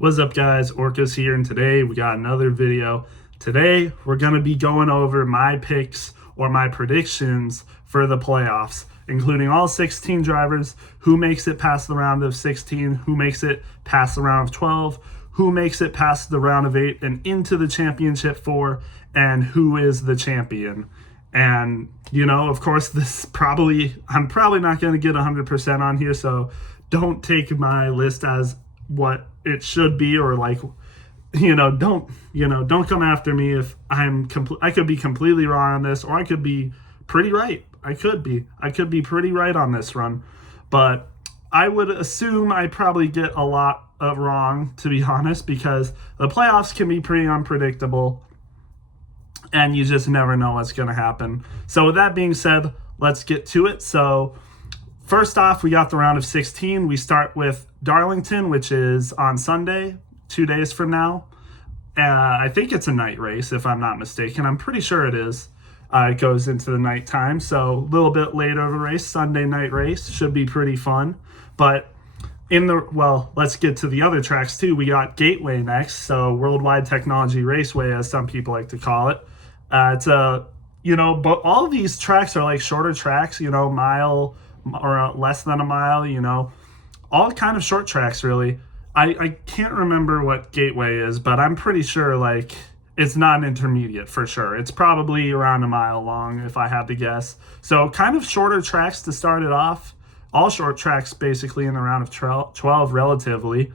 What's up, guys? Orcas here, and today we got another video. Today we're going to be going over my picks or my predictions for the playoffs, including all 16 drivers, who makes it past the round of 16, who makes it past the round of 12, who makes it past the round of 8 and into the championship 4, and who is the champion. And, of course, I'm probably not going to get 100% on here, so don't take my list as what it should be, or don't come after me if I could be completely wrong on this, or I could be pretty right. I could be pretty right on this run, but I would assume I probably get a lot of wrong, to be honest, because the playoffs can be pretty unpredictable and you just never know what's going to happen. So with that being said, let's get to it. So first off, we got the round of 16. We start with Darlington, which is on Sunday, 2 days from now. I think it's a night race, if I'm not mistaken. I'm pretty sure it is. It goes into the nighttime, so a little bit later of a race. Sunday night race should be pretty fun. But let's get to the other tracks too. We got Gateway next, so Worldwide Technology Raceway, as some people like to call it. But all of these tracks are like shorter tracks, mile or less than a mile, all kind of short tracks, really. I can't remember what Gateway is, but I'm pretty sure it's not an intermediate for sure. It's probably around a mile long if I had to guess. So kind of shorter tracks to start it off. All short tracks basically in the round of 12 relatively.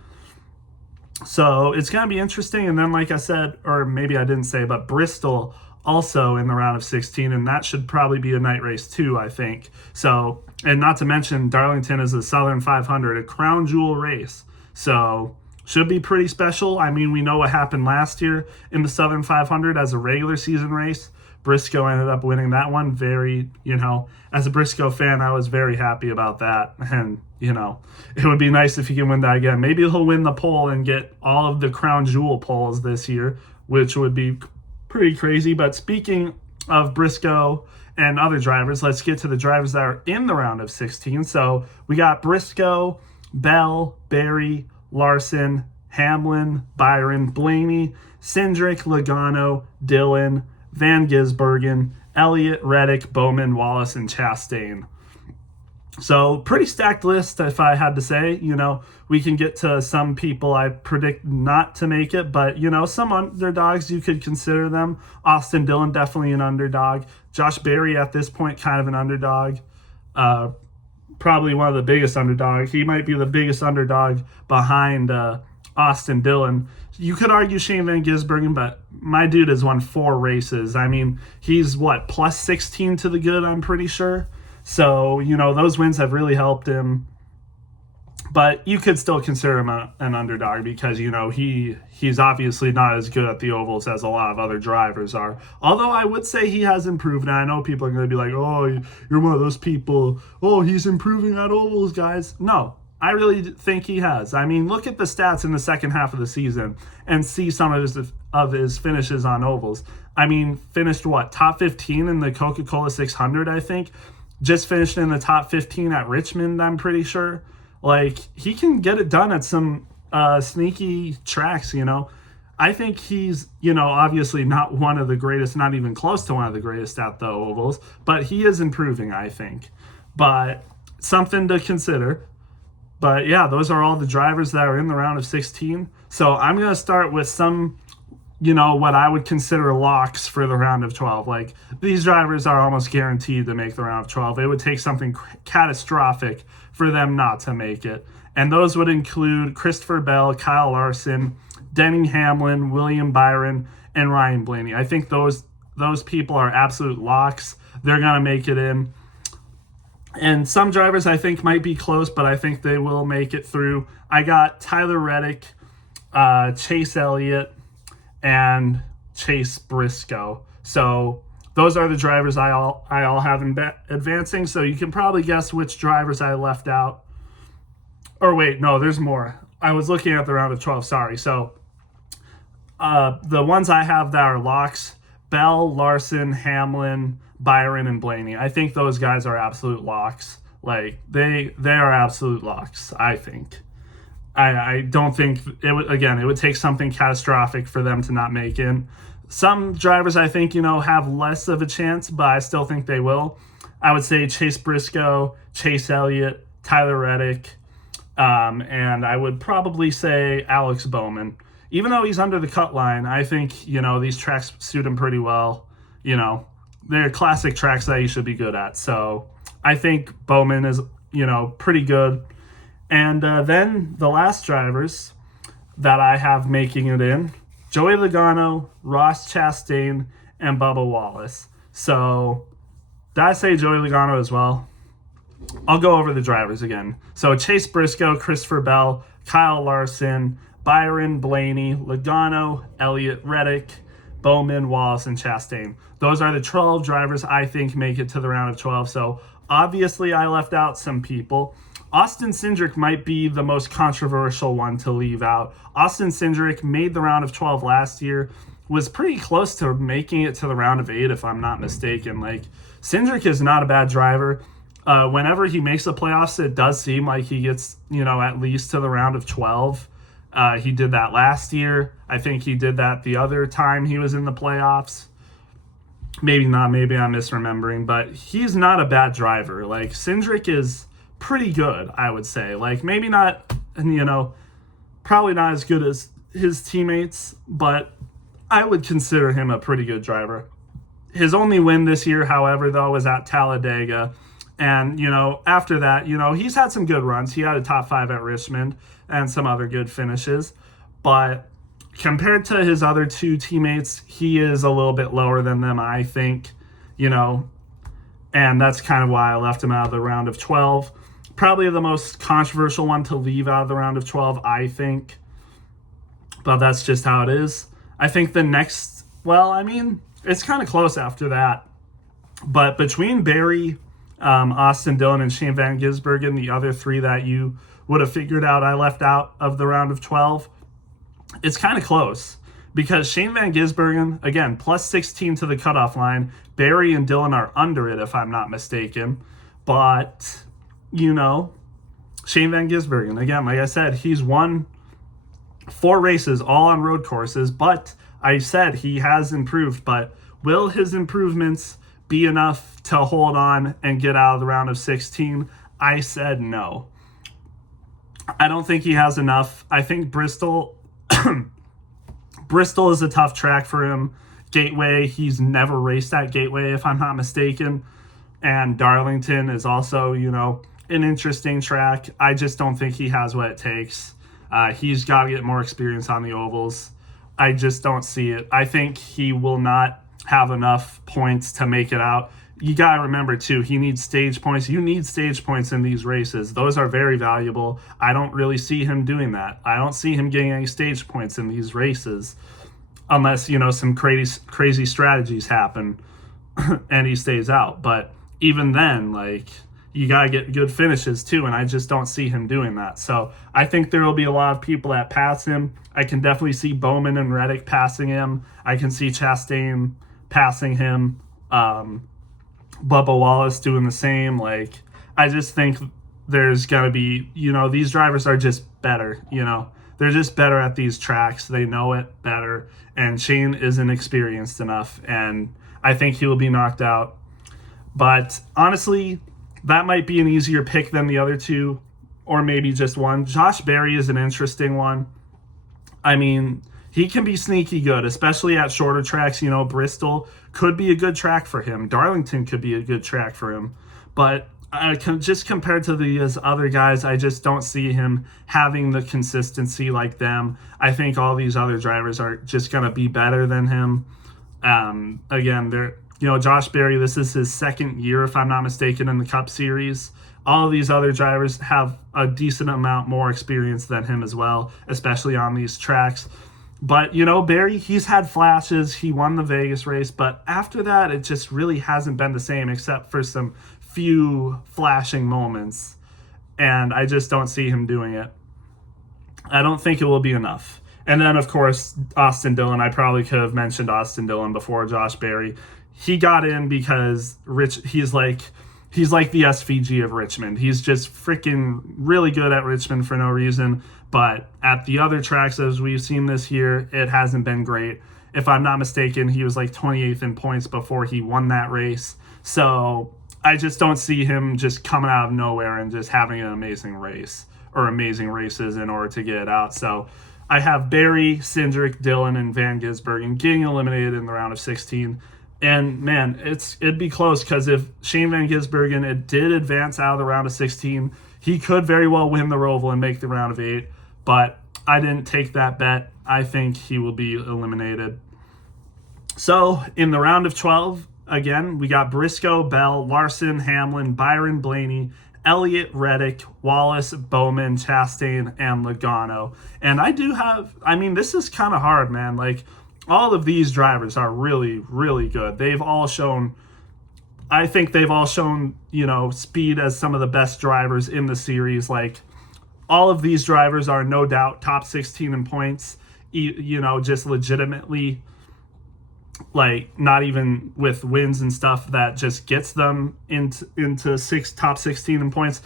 So it's going to be interesting. And then, like I said, or maybe I didn't say, but Bristol also in the round of 16, and that should probably be a night race too, I think. So, and not to mention, Darlington is the Southern 500, a crown jewel race. So should be pretty special. I mean, we know what happened last year in the Southern 500 as a regular season race. Briscoe ended up winning that one. As a Briscoe fan, I was very happy about that. And, it would be nice if he can win that again. Maybe he'll win the pole and get all of the crown jewel poles this year, which would be pretty crazy. But speaking of Briscoe and other drivers, let's get to the drivers that are in the round of 16. So we got Briscoe, Bell, Berry, Larson, Hamlin, Byron, Blaney, Cindric, Logano, Dillon, Van Gisbergen, Elliott, Reddick, Bowman, Wallace, and Chastain. So pretty stacked list, if I had to say. We can get to some people I predict not to make it, but, some underdogs, you could consider them. Austin Dillon, definitely an underdog. Josh Berry, at this point, kind of an underdog. Probably one of the biggest underdogs. He might be the biggest underdog behind Austin Dillon. You could argue Shane Van Gisbergen, but my dude has won 4 races. I mean, he's plus 16 to the good, I'm pretty sure. So, those wins have really helped him. But you could still consider him an underdog because, he's obviously not as good at the ovals as a lot of other drivers are. Although I would say he has improved. And I know people are going to be like, oh, you're one of those people. Oh, he's improving at ovals, guys. No, I really think he has. I mean, look at the stats in the second half of the season and see some of his finishes on ovals. I mean, finished top 15 in the Coca-Cola 600, I think. Just finished in the top 15 at Richmond, I'm pretty sure. He can get it done at some sneaky tracks, I think he's, obviously not one of the greatest, not even close to one of the greatest at the ovals, but he is improving, I think. But something to consider. But yeah, those are all the drivers that are in the round of 16. So I'm going to start with some, what I would consider locks for the round of 12. These drivers are almost guaranteed to make the round of 12. It would take something catastrophic for them not to make it. And those would include Christopher Bell, Kyle Larson, Denny Hamlin, William Byron, and Ryan Blaney. I think those people are absolute locks. They're going to make it in. And some drivers I think might be close, but I think they will make it through. I got Tyler Reddick, Chase Elliott, and Chase Briscoe. So those are the drivers I all have advancing. So you can probably guess which drivers I left out. Or wait, no, there's more. I was looking at the round of 12, sorry. So the ones I have that are locks: Bell, Larson, Hamlin, Byron, and Blaney. I think those guys are absolute locks. They are absolute locks, I think. I don't think it would, again, it would take something catastrophic for them to not make it. Some drivers I think, have less of a chance, but I still think they will. I would say Chase Briscoe, Chase Elliott, Tyler Reddick, and I would probably say Alex Bowman. Even though he's under the cut line, I think, these tracks suit him pretty well. They're classic tracks that he should be good at. So I think Bowman is, pretty good. And then the last drivers that I have making it in, Joey Logano, Ross Chastain, and Bubba Wallace. So did I say Joey Logano as well? I'll go over the drivers again. So Chase Briscoe, Christopher Bell, Kyle Larson, Byron, Blaney, Logano, Elliott, Reddick, Bowman, Wallace, and Chastain. Those are the 12 drivers I think make it to the round of 12. So obviously I left out some people. Austin Cindric might be the most controversial one to leave out. Austin Cindric made the round of 12 last year, was pretty close to making it to the round of 8 if I'm not mistaken. Like, Cindric is not a bad driver. Whenever he makes the playoffs, it does seem like he gets, at least to the round of 12. He did that last year. I think he did that the other time he was in the playoffs. Maybe not, maybe I'm misremembering, but he's not a bad driver. Like, Cindric is pretty good, I would say. Like, maybe not, probably not as good as his teammates, but I would consider him a pretty good driver. His only win this year, however, though, was at Talladega. And, after that, he's had some good runs. He had a top 5 at Richmond and some other good finishes. But compared to his other 2 teammates, he is a little bit lower than them, I think, and that's kind of why I left him out of the round of 12. Probably the most controversial one to leave out of the round of 12, I think. But that's just how it is. I think the next, it's kind of close after that. But between Barry, Austin Dillon, and Shane Van Gisbergen, the other 3 that you would have figured out I left out of the round of 12, it's kind of close. Because Shane Van Gisbergen, again, plus 16 to the cutoff line. Barry and Dillon are under it, if I'm not mistaken. But, Shane Van Gisbergen, again, like I said, he's won 4 races, all on road courses. But I said he has improved. But will his improvements be enough to hold on and get out of the round of 16? I said no. I don't think he has enough. I think Bristol is a tough track for him. Gateway, he's never raced at Gateway, if I'm not mistaken. And Darlington is also, an interesting track. I just don't think he has what it takes. He's got to get more experience on the ovals. I just don't see it. I think he will not have enough points to make it out. You got to remember, too, he needs stage points. You need stage points in these races. Those are very valuable. I don't really see him doing that. I don't see him getting any stage points in these races unless, some crazy strategies happen and he stays out. But even then, you got to get good finishes, too, and I just don't see him doing that. So I think there will be a lot of people that pass him. I can definitely see Bowman and Reddick passing him. I can see Chastain passing him. Bubba Wallace doing the same. I just think there's got to be, these drivers are just better, They're just better at these tracks. They know it better. And Shane isn't experienced enough. And I think he will be knocked out. But honestly, that might be an easier pick than the other 2, or maybe just one. Josh Berry is an interesting one. He can be sneaky good, especially at shorter tracks. Bristol could be a good track for him. Darlington could be a good track for him. But just compared to these other guys, I just don't see him having the consistency like them. I think all these other drivers are just going to be better than him. Again, Josh Berry, this is his 2nd year, if I'm not mistaken, in the Cup Series. All of these other drivers have a decent amount more experience than him as well, especially on these tracks. But, Barry, he's had flashes. He won the Vegas race. But after that, it just really hasn't been the same except for some few flashing moments. And I just don't see him doing it. I don't think it will be enough. And then, of course, Austin Dillon. I probably could have mentioned Austin Dillon before Josh Berry. He got in because he's like the SVG of Richmond. He's just freaking really good at Richmond for no reason. But at the other tracks, as we've seen this year, it hasn't been great. If I'm not mistaken, he was like 28th in points before he won that race. So I just don't see him just coming out of nowhere and just having an amazing race or amazing races in order to get it out. So I have Barry, Cindric, Dillon, and Van Gisbergen getting eliminated in the round of 16. And man, it'd be close because if Shane Van Gisbergen it did advance out of the round of 16, he could very well win the Roval and make the round of 8. But I didn't take that bet. I think he will be eliminated. So in the round of 12, again, we got Briscoe, Bell, Larson, Hamlin, Byron, Blaney, Elliott, Reddick, Wallace, Bowman, Chastain, and Logano. And this is kind of hard, man. Like, all of these drivers are really, really good. I think they've all shown, speed as some of the best drivers in the series. Like, all of these drivers are no doubt top 16 in points, just legitimately, like, not even with wins and stuff that just gets them into top 16 in points.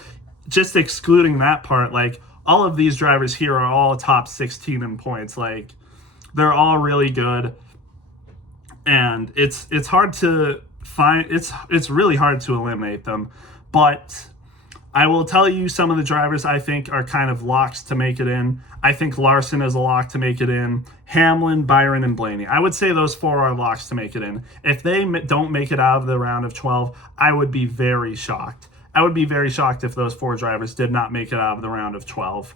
Just excluding that part, like, all of these drivers here are all top 16 in points. Like, they're all really good, and it's hard to find. It's really hard to eliminate them, but I will tell you some of the drivers I think are kind of locks to make it in. I think Larson is a lock to make it in. Hamlin, Byron, and Blaney. I would say those 4 are locks to make it in. If they don't make it out of the round of 12, I would be very shocked. I would be very shocked if those 4 drivers did not make it out of the round of 12.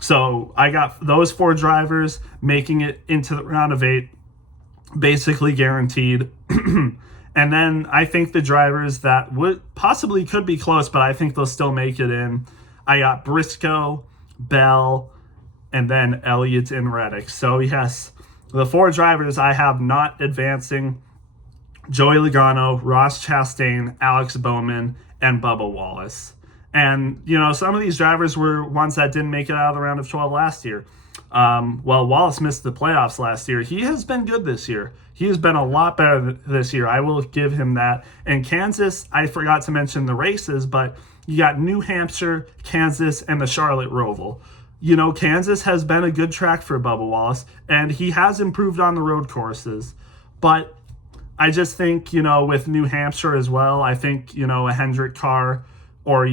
So I got those 4 drivers making it into the round of 8, basically guaranteed. And then I think the drivers that could be close, but I think they'll still make it in. I got Briscoe, Bell, and then Elliott and Reddick. So yes, the 4 drivers I have not advancing: Joey Logano, Ross Chastain, Alex Bowman, and Bubba Wallace. And, some of these drivers were ones that didn't make it out of the round of 12 last year. Wallace missed the playoffs last year. He has been good this year. He has been a lot better this year. I will give him that. And Kansas, I forgot to mention the races, but you got New Hampshire, Kansas, and the Charlotte Roval. Kansas has been a good track for Bubba Wallace, and he has improved on the road courses. But I just think, with New Hampshire as well, I think, a Hendrick car, or,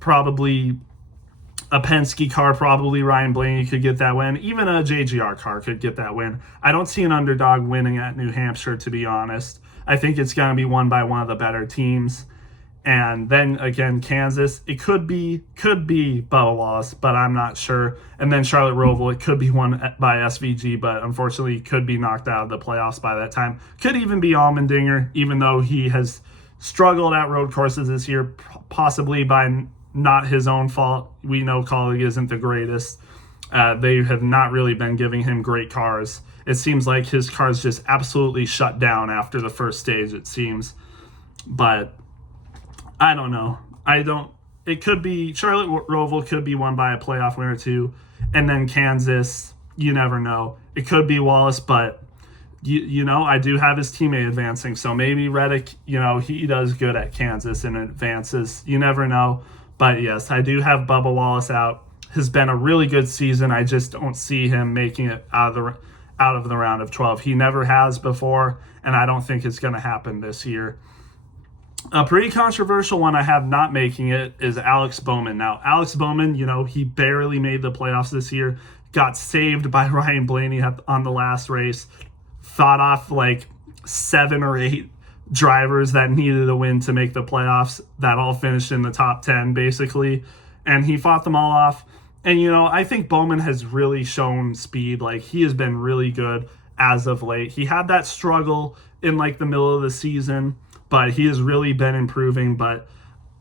probably a Penske car, probably Ryan Blaney could get that win. Even a JGR car could get that win. I don't see an underdog winning at New Hampshire, to be honest. I think it's going to be won by one of the better teams. And then, again, Kansas, it could be Bubba Wallace, but I'm not sure. And then Charlotte Roval, it could be won by SVG, but unfortunately could be knocked out of the playoffs by that time. Could even be Allmendinger, even though he has struggled at road courses this year, possibly by not his own fault. We know Kaulig isn't the greatest. They have not really been giving him great cars. It seems like his cars just absolutely shut down after the first stage, it seems. But I don't know. It could be, Charlotte Roval could be won by a playoff winner too. And then Kansas, you never know. It could be Wallace, but I do have his teammate advancing, so maybe Reddick, he does good at Kansas and advances. You never know. But yes, I do have Bubba Wallace out. Has been a really good season. I just don't see him making it out of the round of 12. He never has before, and I don't think it's going to happen this year. A pretty controversial one I have not making it is Alex Bowman. Now, Alex Bowman, he barely made the playoffs this year. Got saved by Ryan Blaney on the last race. Fought off like 7 or 8 drivers that needed a win to make the playoffs that all finished in the top 10 basically, and he fought them all off. And I think Bowman has really shown speed. Like, he has been really good as of late. He had that struggle in like the middle of the season, but he has really been improving. But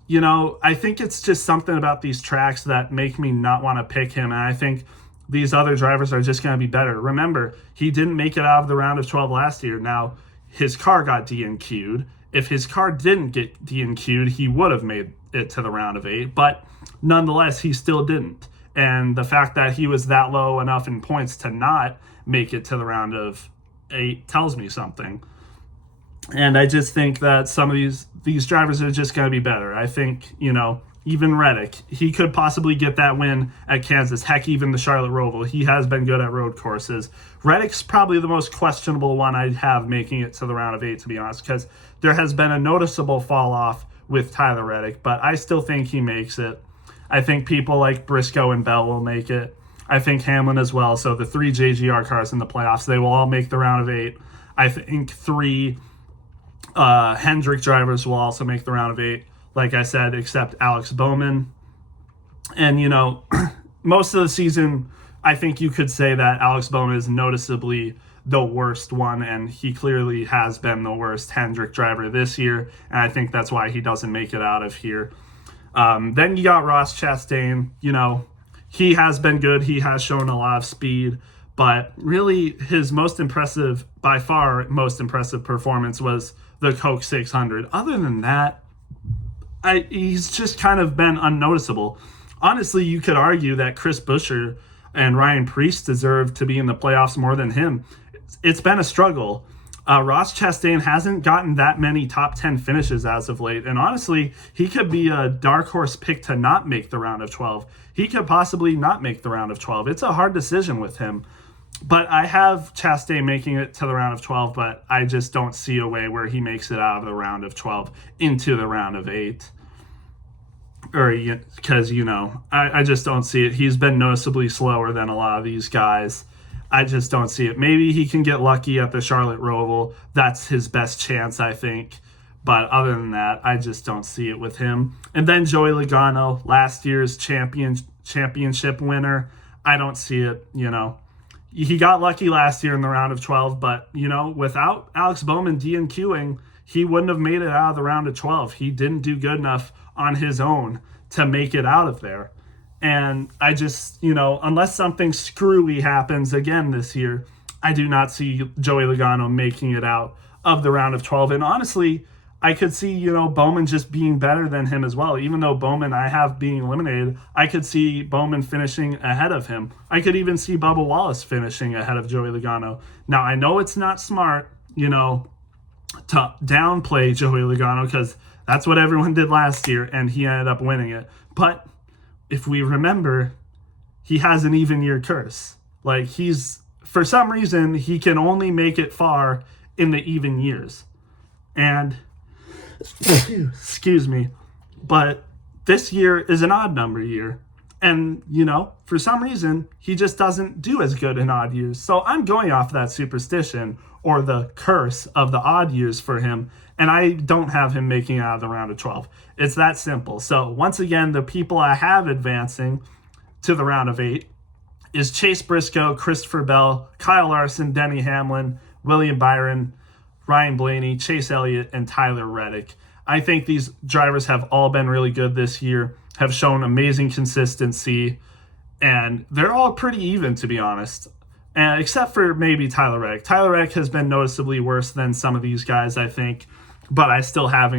I think it's just something about these tracks that make me not want to pick him, and I think these other drivers are just going to be better. Remember, he didn't make it out of the round of 12 last year. Now, his car got DNQ'd. If his car didn't get DNQ'd, he would have made it to the round of 8. But nonetheless, he still didn't. And the fact that he was that low enough in points to not make it to the round of 8 tells me something. And I just think that some of these drivers are just going to be better. I think, even Reddick, he could possibly get that win at Kansas. Heck, even the Charlotte Roval, he has been good at road courses. Reddick's probably the most questionable one I have making it to the round of 8, to be honest, because there has been a noticeable fall off with Tyler Reddick, but I still think he makes it. I think people like Briscoe and Bell will make it. I think Hamlin as well. So the 3 JGR cars in the playoffs, they will all make the round of 8. I think 3 Hendrick drivers will also make the round of 8, like I said, except Alex Bowman. And, most of the season, I think you could say that Alex Bowman is noticeably the worst one, and he clearly has been the worst Hendrick driver this year, and I think that's why he doesn't make it out of here. Then you got Ross Chastain. He has been good. He has shown a lot of speed, but really his by far most impressive performance was the Coke 600. Other than that, he's just kind of been unnoticeable. Honestly, you could argue that Chris Buescher and Ryan Preece deserve to be in the playoffs more than him. It's been a struggle. Ross Chastain hasn't gotten that many top 10 finishes as of late, and honestly, he could be a dark horse pick to not make the round of 12. He could possibly not make the round of 12. It's a hard decision with him. But I have Chastain making it to the round of 12, but I just don't see a way where he makes it out of the round of 12 into the round of 8. Because, I just don't see it. He's been noticeably slower than a lot of these guys. I just don't see it. Maybe he can get lucky at the Charlotte Roval. That's his best chance, I think. But other than that, I just don't see it with him. And then Joey Logano, last year's championship winner. I don't see it, He got lucky last year in the round of 12, but, without Alex Bowman DNQing, he wouldn't have made it out of the round of 12. He didn't do good enough on his own to make it out of there. And I just, unless something screwy happens again this year, I do not see Joey Logano making it out of the round of 12. And honestly, I could see, Bowman just being better than him as well. Even though Bowman I have being eliminated, I could see Bowman finishing ahead of him. I could even see Bubba Wallace finishing ahead of Joey Logano. Now, I know it's not smart, to downplay Joey Logano because that's what everyone did last year, and he ended up winning it. But if we remember, he has an even year curse. Like, for some reason, he can only make it far in the even years. And excuse me, but this year is an odd number year. And, for some reason, he just doesn't do as good in odd years. So I'm going off that superstition or the curse of the odd years for him. And I don't have him making it out of the round of 12. It's that simple. So once again, the people I have advancing to the round of 8 is Chase Briscoe, Christopher Bell, Kyle Larson, Denny Hamlin, William Byron, Ryan Blaney, Chase Elliott, and Tyler Reddick. I think these drivers have all been really good this year, have shown amazing consistency, and they're all pretty even, to be honest. And except for maybe Tyler Reddick. Tyler Reddick has been noticeably worse than some of these guys, I think, but I still have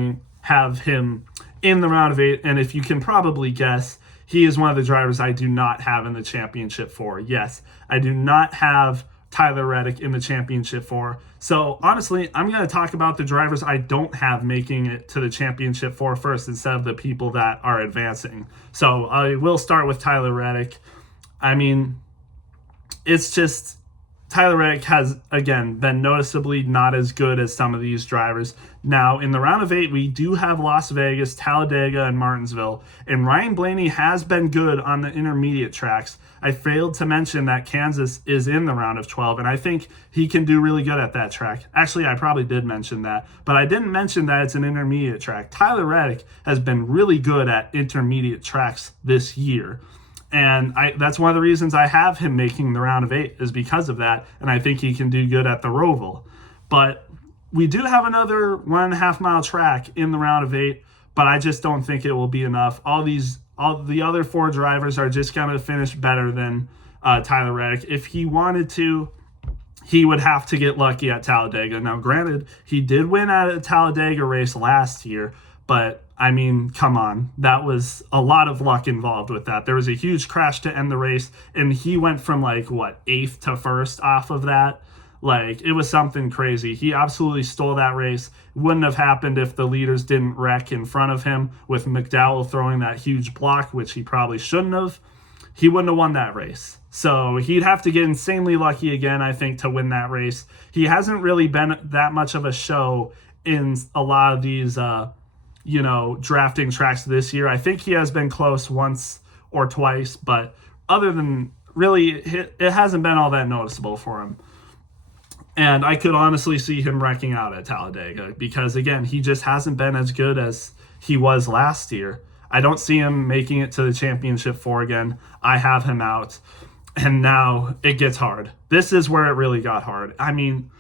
him in the round of 8, and if you can probably guess, he is one of the drivers I do not have in the championship for. Yes, I do not have Tyler Reddick in the championship for. So honestly, I'm going to talk about the drivers I don't have making it to the championship for first instead of the people that are advancing. So I will start with Tyler Reddick. I mean, it's just Tyler Reddick has, again, been noticeably not as good as some of these drivers. Now, in the round of 8, we do have Las Vegas, Talladega, and Martinsville. And Ryan Blaney has been good on the intermediate tracks. I failed to mention that Kansas is in the round of 12, and I think he can do really good at that track. Actually, I probably did mention that, but I didn't mention that it's an intermediate track. Tyler Reddick has been really good at intermediate tracks this year. And that's one of the reasons I have him making the round of 8 is because of that, and I think he can do good at the Roval. But we do have another 1.5 mile track in the round of 8, but I just don't think it will be enough. All the other 4 drivers are just going to finish better than Tyler Reddick. If he wanted to, he would have to get lucky at Talladega. Now, granted, he did win at a Talladega race last year, but I mean, come on. That was a lot of luck involved with that. There was a huge crash to end the race, and he went from 8th to 1st off of that. Like, it was something crazy. He absolutely stole that race. Wouldn't have happened if the leaders didn't wreck in front of him, with McDowell throwing that huge block, which he probably shouldn't have. He wouldn't have won that race. So he'd have to get insanely lucky again, I think, to win that race. He hasn't really been that much of a show in a lot of these, drafting tracks this year. I think he has been close once or twice, but other than really, it hasn't been all that noticeable for him. And I could honestly see him wrecking out at Talladega because, again, he just hasn't been as good as he was last year. I don't see him making it to the championship 4 again. I have him out. And now it gets hard. This is where it really got hard. I mean,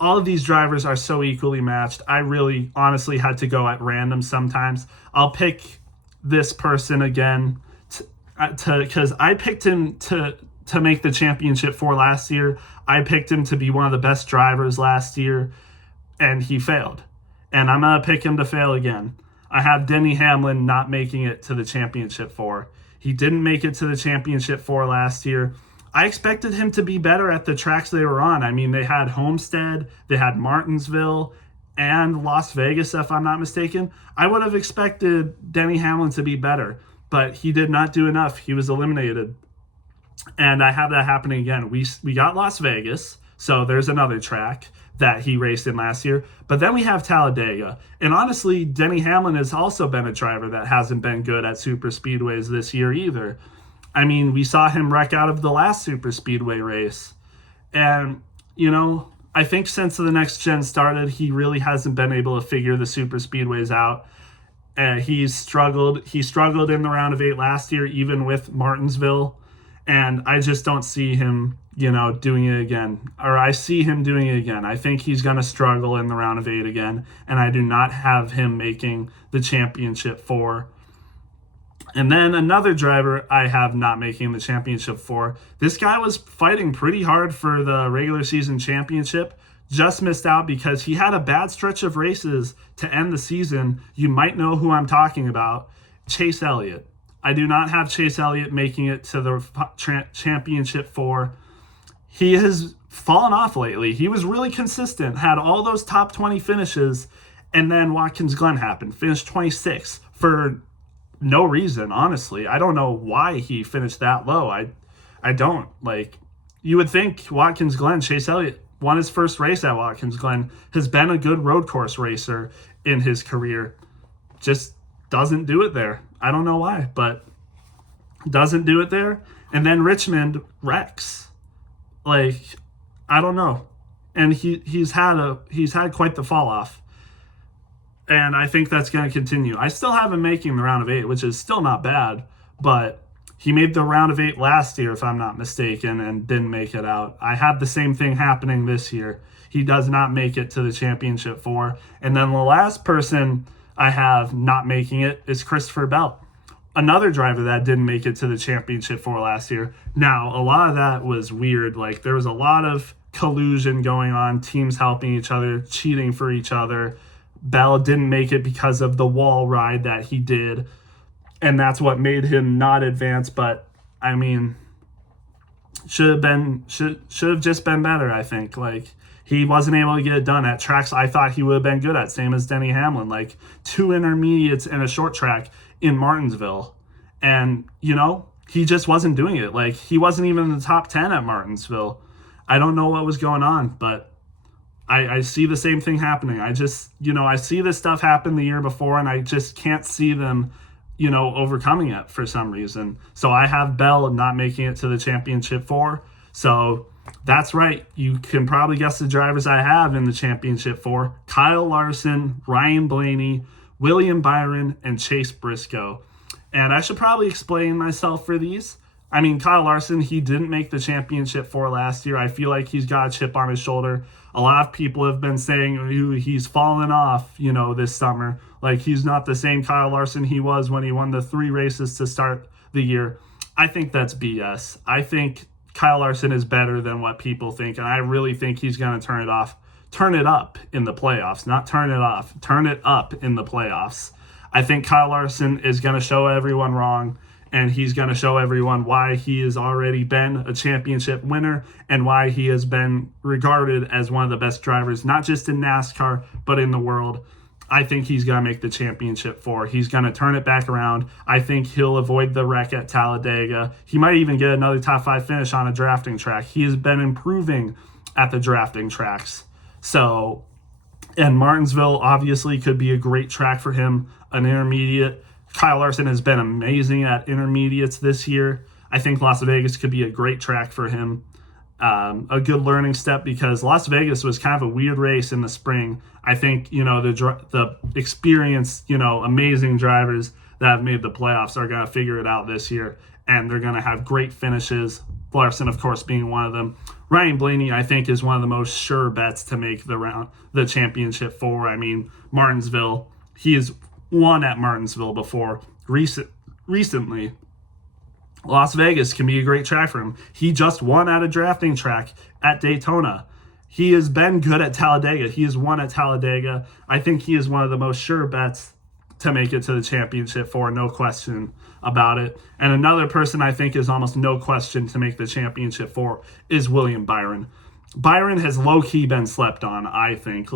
all of these drivers are so equally matched. I really honestly had to go at random sometimes. I'll pick this person again because I picked him to make the championship 4 last year. I picked him to be one of the best drivers last year, and he failed. And I'm going to pick him to fail again. I have Denny Hamlin not making it to the championship 4. He didn't make it to the championship 4 last year. I expected him to be better at the tracks they were on. I mean, they had Homestead, they had Martinsville, and Las Vegas, if I'm not mistaken. I would have expected Denny Hamlin to be better, but he did not do enough. He was eliminated. And I have that happening again. We got Las Vegas, so there's another track that he raced in last year. But then we have Talladega. And honestly, Denny Hamlin has also been a driver that hasn't been good at super speedways this year either. I mean, we saw him wreck out of the last super speedway race. And, I think since the next gen started, he really hasn't been able to figure the super speedways out. He's struggled. He struggled in the round of 8 last year, even with Martinsville. And I just don't see him, doing it again. Or I see him doing it again. I think he's going to struggle in the round of 8 again. And I do not have him making the championship 4. And then another driver I have not making the championship 4. This guy was fighting pretty hard for the regular season championship. Just missed out because he had a bad stretch of races to end the season. You might know who I'm talking about. Chase Elliott. I do not have Chase Elliott making it to the championship 4. He has fallen off lately. He was really consistent, had all those top 20 finishes, and then Watkins Glen happened. Finished 26th for no reason, honestly. I don't know why he finished that low. I don't. You would think Watkins Glen, Chase Elliott won his first race at Watkins Glen, has been a good road course racer in his career. Just doesn't do it there. I don't know why, but doesn't do it there. And then Richmond wrecks. I don't know. And he's had quite the fall off. And I think that's going to continue. I still have him making the round of 8, which is still not bad, but he made the round of 8 last year, if I'm not mistaken, and didn't make it out. I have the same thing happening this year. He does not make it to the championship 4. And then the last person I have not making it is Christopher Bell, another driver that didn't make it to the championship 4 last year. Now, a lot of that was weird. There was a lot of collusion going on, teams helping each other, cheating for each other. Bell didn't make it because of the wall ride that he did, and that's what made him not advance. But I mean, should have just been better, I think. He wasn't able to get it done at tracks I thought he would have been good at, same as Denny Hamlin, 2 intermediates and a short track in Martinsville. And, he just wasn't doing it. He wasn't even in the top 10 at Martinsville. I don't know what was going on, but I see the same thing happening. I just, I see this stuff happen the year before, and I just can't see them, overcoming it for some reason. So I have Bell not making it to the championship 4. So that's right. You can probably guess the drivers I have in the championship 4. Kyle Larson, Ryan Blaney, William Byron, and Chase Briscoe. And I should probably explain myself for these. I mean, Kyle Larson, he didn't make the championship 4 last year. I feel like he's got a chip on his shoulder. A lot of people have been saying he's fallen off, this summer. He's not the same Kyle Larson he was when he won the 3 races to start the year. I think that's BS. I think Kyle Larson is better than what people think, and I really think he's going to turn it up in the playoffs. Not turn it off, turn it up in the playoffs. I think Kyle Larson is going to show everyone wrong, and he's going to show everyone why he has already been a championship winner and why he has been regarded as one of the best drivers, not just in NASCAR, but in the world. I think he's going to make the championship 4. He's going to turn it back around. I think he'll avoid the wreck at Talladega. He might even get another top 5 finish on a drafting track. He has been improving at the drafting tracks. So, and Martinsville obviously could be a great track for him, an intermediate. Kyle Larson has been amazing at intermediates this year. I think Las Vegas could be a great track for him. A good learning step, because Las Vegas was kind of a weird race in the spring. I think, the experienced, amazing drivers that have made the playoffs are going to figure it out this year, and they're going to have great finishes. Larson, of course, being one of them. Ryan Blaney, I think, is one of the most sure bets to make the championship 4. I mean, Martinsville, he has won at Martinsville before. Recently, Las Vegas can be a great track for him. He just won at a drafting track at Daytona. He has been good at Talladega. He has won at Talladega. I think he is one of the most sure bets to make it to the championship 4, no question about it. And another person I think is almost no question to make the championship 4 is William Byron. Byron has low-key been slept on, I think.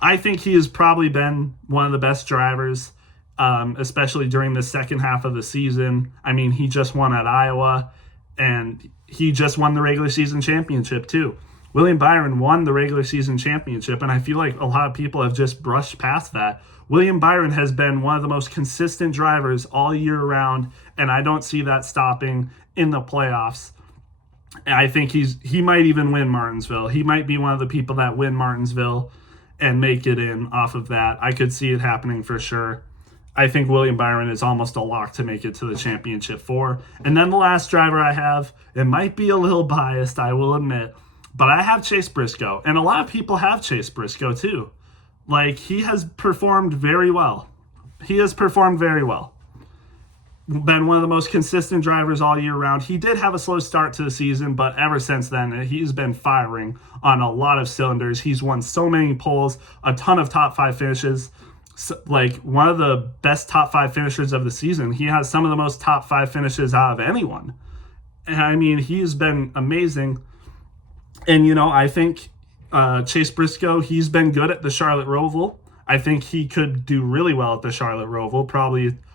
I think he has probably been one of the best drivers, especially during the second half of the season. I mean, he just won at Iowa, and he just won the regular season championship too. William Byron won the regular season championship, and I feel like a lot of people have just brushed past that. William Byron has been one of the most consistent drivers all year round, and I don't see that stopping in the playoffs. I think he might even win Martinsville. He might be one of the people that win Martinsville and make it in off of that. I could see it happening for sure. I think William Byron is almost a lock to make it to the championship 4. And then the last driver I have, it might be a little biased, I will admit, but I have Chase Briscoe. And a lot of people have Chase Briscoe too. He has performed very well. Been one of the most consistent drivers all year round. He did have a slow start to the season, but ever since then, he's been firing on a lot of cylinders. He's won so many poles, a ton of top 5 finishes. One of the best top 5 finishers of the season. He has some of the most top 5 finishes out of anyone. And I mean, he's been amazing. And, I think Chase Briscoe, he's been good at the Charlotte Roval. I think he could do really well at the Charlotte Roval,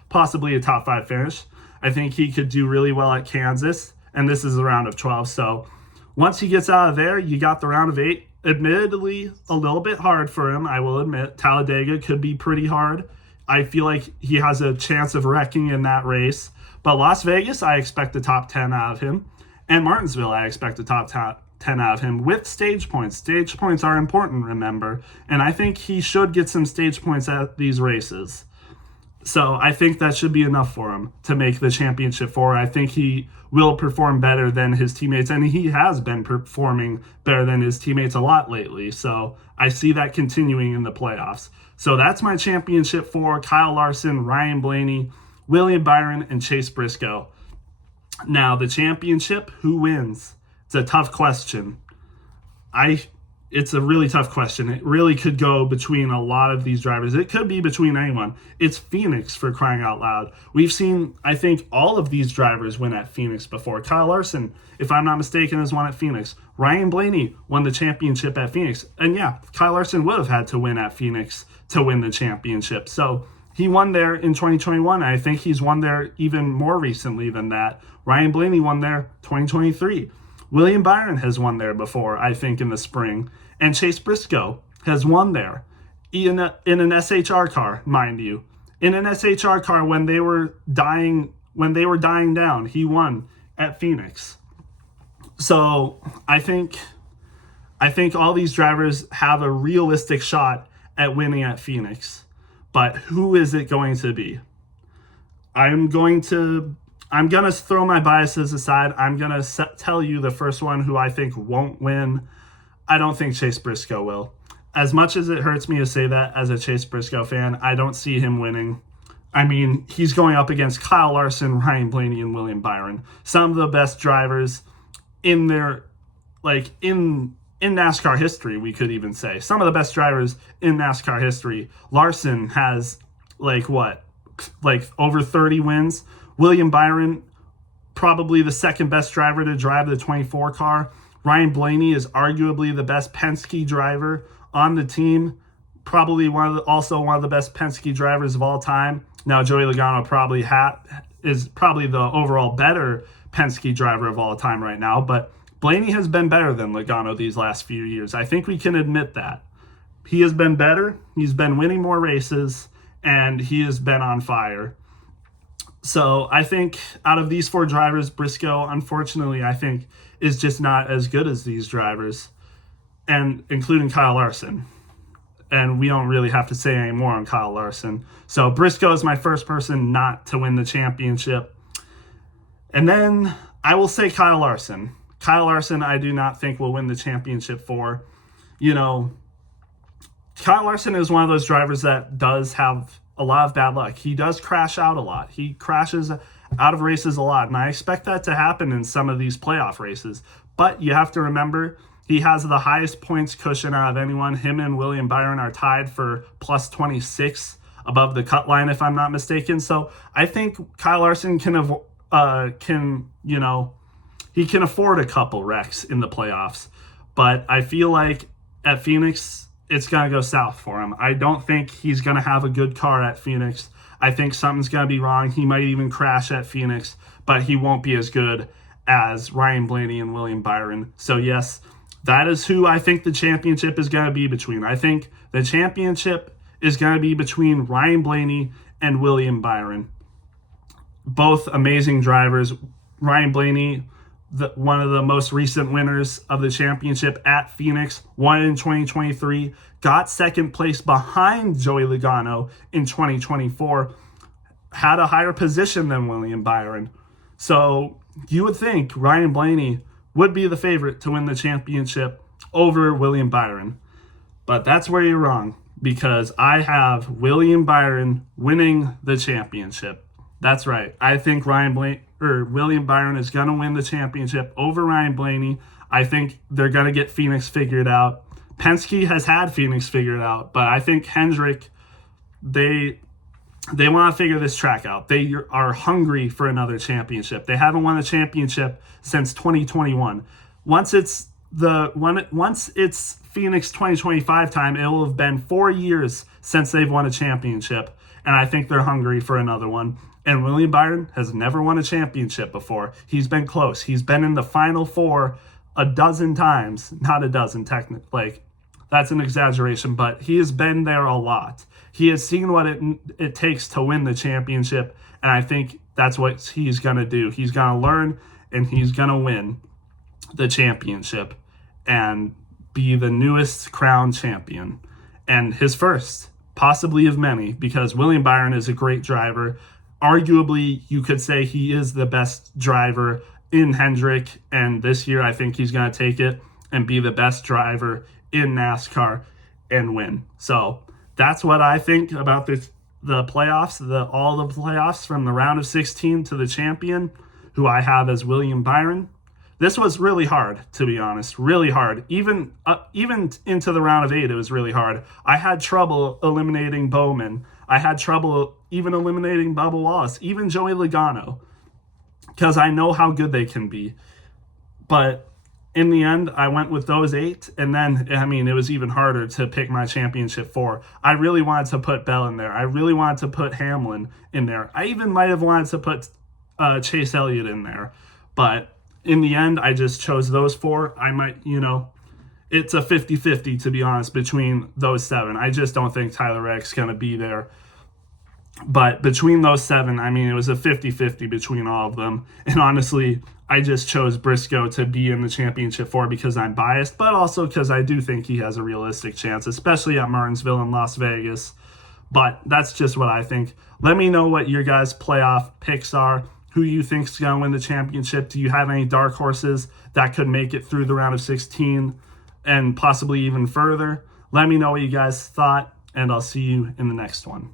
possibly a top 5 finish. I think he could do really well at Kansas, and this is the round of 12. So once he gets out of there, you got the round of 8. Admittedly, a little bit hard for him, I will admit. Talladega could be pretty hard. I feel like he has a chance of wrecking in that race. But Las Vegas, I expect the top 10 out of him. And Martinsville, I expect the top 10 out of him with stage points. Stage points are important, remember. And I think he should get some stage points at these races. So I think that should be enough for him to make the championship 4. I think he will perform better than his teammates, and he has been performing better than his teammates a lot lately. So I see that continuing in the playoffs. So that's my championship 4: Kyle Larson, Ryan Blaney, William Byron, and Chase Briscoe. Now, the championship, who wins? It's a tough question. It's a really tough question. It really could go between a lot of these drivers. It could be between anyone. It's Phoenix, for crying out loud. We've seen, I think, all of these drivers win at Phoenix before. Kyle Larson, if I'm not mistaken, has won at Phoenix. Ryan Blaney won the championship at Phoenix. And yeah, Kyle Larson would have had to win at Phoenix to win the championship. So he won there in 2021. I think he's won there even more recently than that. Ryan Blaney won there 2023. William Byron has won there before, I think, in the spring. And Chase Briscoe has won there in an SHR car, mind you. In an SHR car when they were dying down, he won at Phoenix. So I think all these drivers have a realistic shot at winning at Phoenix. But who is it going to be? I'm going to throw my biases aside. I'm going to tell you the first one who I think won't win. I don't think Chase Briscoe will. As much as it hurts me to say that as a Chase Briscoe fan, I don't see him winning. I mean, he's going up against Kyle Larson, Ryan Blaney, and William Byron. Some of the best drivers in their, in NASCAR history, we could even say. Some of the best drivers in NASCAR history. Larson has, over 30 wins. William Byron, probably the second best driver to drive the 24 car. Ryan Blaney is arguably the best Penske driver on the team. Probably also one of the best Penske drivers of all time. Now, Joey Logano is probably the overall better Penske driver of all time right now, but Blaney has been better than Logano these last few years. I think we can admit that. He has been better, he's been winning more races, and he has been on fire. So I think out of these four drivers, Briscoe, unfortunately, I think is just not as good as these drivers, and including Kyle Larson. And we don't really have to say any more on Kyle Larson. So Briscoe is my first person not to win the championship. And then I will say Kyle Larson. Kyle Larson, I do not think will win the championship for. Kyle Larson is one of those drivers that does have a lot of bad luck. He does crash out a lot. He crashes out of races a lot. And I expect that to happen in some of these playoff races. But you have to remember, he has the highest points cushion out of anyone. Him and William Byron are tied for plus 26 above the cut line, if I'm not mistaken. So I think Kyle Larson can afford a couple wrecks in the playoffs. But I feel like at Phoenix, it's going to go south for him. I don't think he's going to have a good car at Phoenix. I think something's going to be wrong. He might even crash at Phoenix, but he won't be as good as Ryan Blaney and William Byron. So yes, that is who I think the championship is going to be between. I think the championship is going to be between Ryan Blaney and William Byron. Both amazing drivers. Ryan Blaney, one of the most recent winners of the championship at Phoenix, won in 2023, got second place behind Joey Logano in 2024, had a higher position than William Byron. So you would think Ryan Blaney would be the favorite to win the championship over William Byron. But that's where you're wrong, because I have William Byron winning the championship. That's right. I think William Byron is going to win the championship over Ryan Blaney. I think they're going to get Phoenix figured out. Penske has had Phoenix figured out, but I think Hendrick, they want to figure this track out. They are hungry for another championship. They haven't won a championship since 2021. Once it's Phoenix 2025 time, it will have been 4 years since they've won a championship, and I think they're hungry for another one. And William Byron has never won a championship before. He's been close. He's been in the Final Four a dozen times. Not a dozen, technically. That's an exaggeration, but he has been there a lot. He has seen what it takes to win the championship, and I think that's what he's going to do. He's going to learn, and he's going to win the championship and be the newest crowned champion. And his first, possibly of many, because William Byron is a great driver. Arguably, you could say he is the best driver in Hendrick, and this year I think he's going to take it and be the best driver in NASCAR and win. So that's what I think about the playoffs, all the playoffs from the round of 16 to the champion, who I have as William Byron. This was really hard, to be honest, really hard. Even into the round of 8, it was really hard. I had trouble eliminating Bowman. I had trouble even eliminating Bubba Wallace, even Joey Logano, because I know how good they can be. But in the end, I went with those 8, and then, it was even harder to pick my championship 4. I really wanted to put Bell in there. I really wanted to put Hamlin in there. I even might have wanted to put Chase Elliott in there. But in the end, I just chose those 4. I might, it's a 50-50, to be honest, between those 7. I just don't think Tyler Reddick's going to be there. But between those 7, it was a 50-50 between all of them. And honestly, I just chose Briscoe to be in the championship 4 because I'm biased, but also because I do think he has a realistic chance, especially at Martinsville and Las Vegas. But that's just what I think. Let me know what your guys' playoff picks are. Who you think is going to win the championship? Do you have any dark horses that could make it through the round of 16 and possibly even further? Let me know what you guys thought, and I'll see you in the next one.